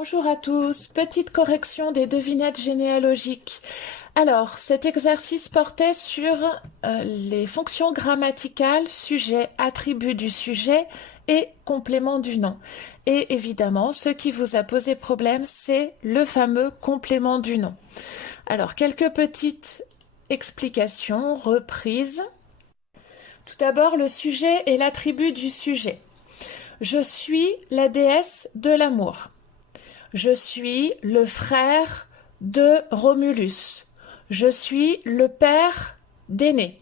Bonjour à tous, petite correction des devinettes généalogiques. Alors, cet exercice portait sur les fonctions grammaticales, sujet, attribut du sujet et complément du nom. Et évidemment, ce qui vous a posé problème, c'est le fameux complément du nom. Alors, quelques petites explications, reprises. Tout d'abord, le sujet et l'attribut du sujet. Je suis la déesse de l'amour. Je suis le frère de Romulus. Je suis le père d'Énée.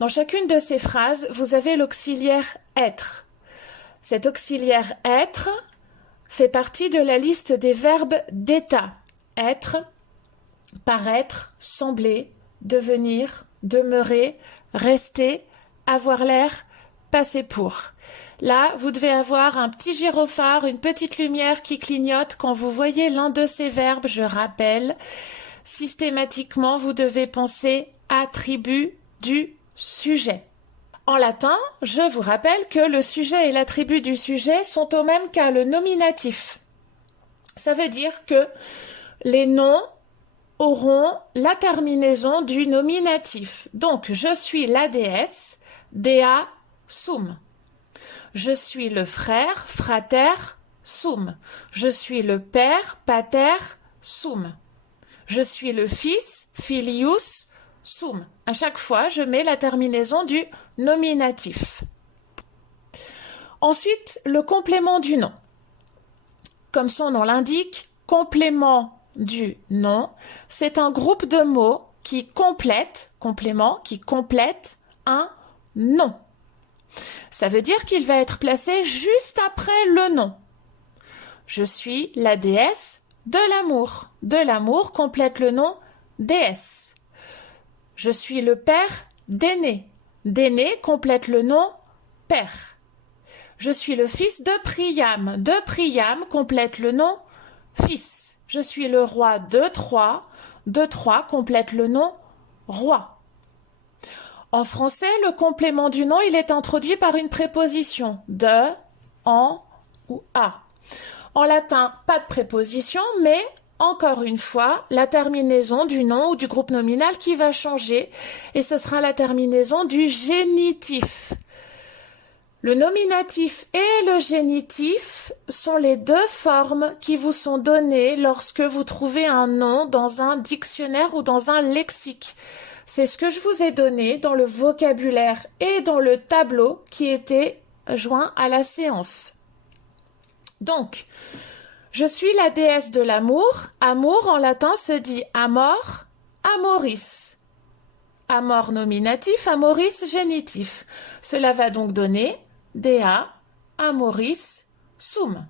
Dans chacune de ces phrases, vous avez l'auxiliaire être. Cet auxiliaire être fait partie de la liste des verbes d'état. Être, paraître, sembler, devenir, demeurer, rester, avoir l'air, passer pour. Là, vous devez avoir un petit gyrophare, une petite lumière qui clignote quand vous voyez l'un de ces verbes. Je rappelle, systématiquement, vous devez penser attribut du sujet. En latin, je vous rappelle que le sujet et l'attribut du sujet sont au même qu'à le nominatif. Ça veut dire que les noms auront la terminaison du nominatif. Donc, je suis la déesse, dea sum. Je suis le frère, frater sum. Je suis le père, pater sum. Je suis le fils, filius sum. À chaque fois, je mets la terminaison du nominatif. Ensuite, le complément du nom. Comme son nom l'indique, complément du nom, c'est un groupe de mots qui complète, complément, qui complète un nom. Ça veut dire qu'il va être placé juste après le nom. Je suis la déesse de l'amour. De l'amour complète le nom déesse. Je suis le père d'Énée. D'Énée complète le nom père. Je suis le fils de Priam. De Priam complète le nom fils. Je suis le roi de Troie. De Troie complète le nom roi. En français, le complément du nom, il est introduit par une préposition de, en ou à. En latin, pas de préposition, mais encore une fois, la terminaison du nom ou du groupe nominal qui va changer et ce sera la terminaison du génitif. Le nominatif et le génitif sont les deux formes qui vous sont données lorsque vous trouvez un nom dans un dictionnaire ou dans un lexique. C'est ce que je vous ai donné dans le vocabulaire et dans le tableau qui était joint à la séance. Donc, je suis la déesse de l'amour. Amour en latin se dit amor, amoris. Amor nominatif, amoris génitif. Cela va donc donner dea, amoris, sum.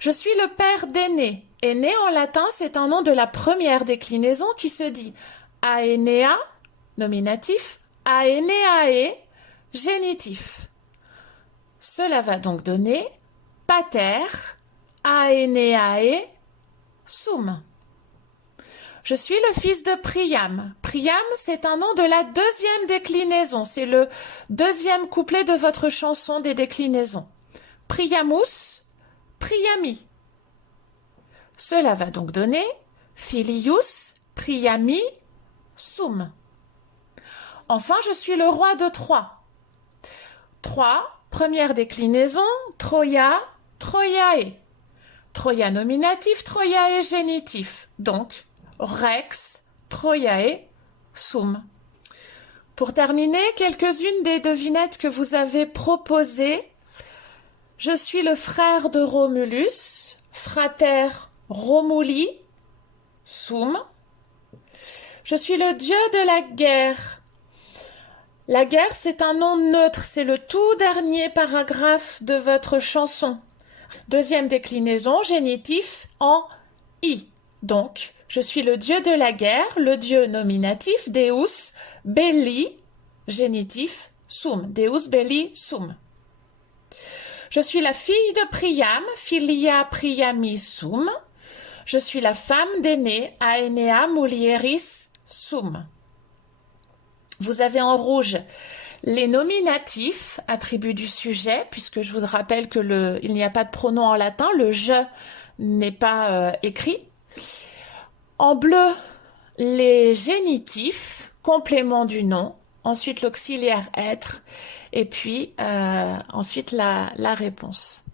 Je suis le père d'Énée. Énée en latin, c'est un nom de la première déclinaison qui se dit Aenea, nominatif, Aeneae, génitif. Cela va donc donner pater, Aeneae, sum. Je suis le fils de Priam. Priam, c'est un nom de la deuxième déclinaison. C'est le deuxième couplet de votre chanson des déclinaisons. Priamus, Priami. Cela va donc donner filius, Priami, sum. Enfin, je suis le roi de Troie. Troie, première déclinaison, Troia, Troiae. Troia nominatif, Troiae génitif. Donc, rex, Troiae, sum. Pour terminer, quelques-unes des devinettes que vous avez proposées. Je suis le frère de Romulus, frater Romuli, sum. Je suis le dieu de la guerre. La guerre, c'est un nom neutre, c'est le tout dernier paragraphe de votre chanson. Deuxième déclinaison, génitif en i. Donc, je suis le dieu de la guerre, le dieu nominatif, Deus belli, génitif, sum. Deus belli, sum. Je suis la fille de Priam, filia Priami sum. Je suis la femme d'Énée, Aenea mulieris sum. Vous avez en rouge Les nominatifs, attributs du sujet, puisque je vous rappelle que il n'y a pas de pronom en latin, le je n'est pas écrit. En bleu, les génitifs, complément du nom, ensuite l'auxiliaire être, et puis ensuite la réponse.